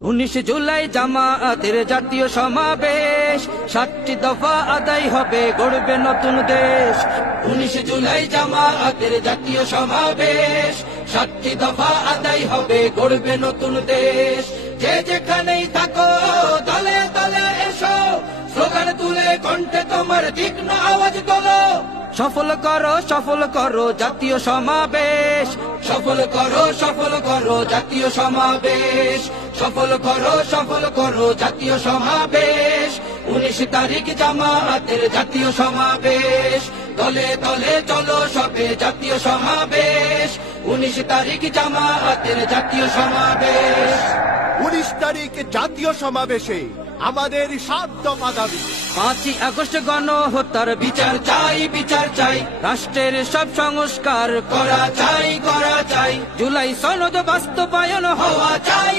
19 জুলাই জামায়াতের জাতীয় সমাবেশ, 7টি দফা আদায় হবে, গড়বে নতুন দেশ। 19 জুলাই জামায়াতের জাতীয় সমাবেশ, 7টি দফা আদায় হবে, গড়বে নতুন দেশ। যে যেখানেই থাকো দলে দলে এসো, স্লোগান তুলে কণ্ঠে তোমার তীক্ষ্ণ আওয়াজ তোলো। সফল করো জাতীয় সমাবেশ, সফল করো জাতীয় সমাবেশ, সফল করো জাতীয় সমাবেশ। 19 তারিখ জামায়াতের জাতীয় সমাবেশ, দলে দলে চলো সবে জাতীয় সমাবেশ। 19 তারিখ জামায়াতের জাতীয় সমাবেশ। 19 তারিখ জাতীয় সমাবেশে আমাদের 7 দফা দাবি। 5ই আগস্ট গণহত্যার বিচার চাই, রাষ্ট্রের সব সংস্কার করা চাই। জুলাই সনদ বাস্তবায়ন হওয়া চাই।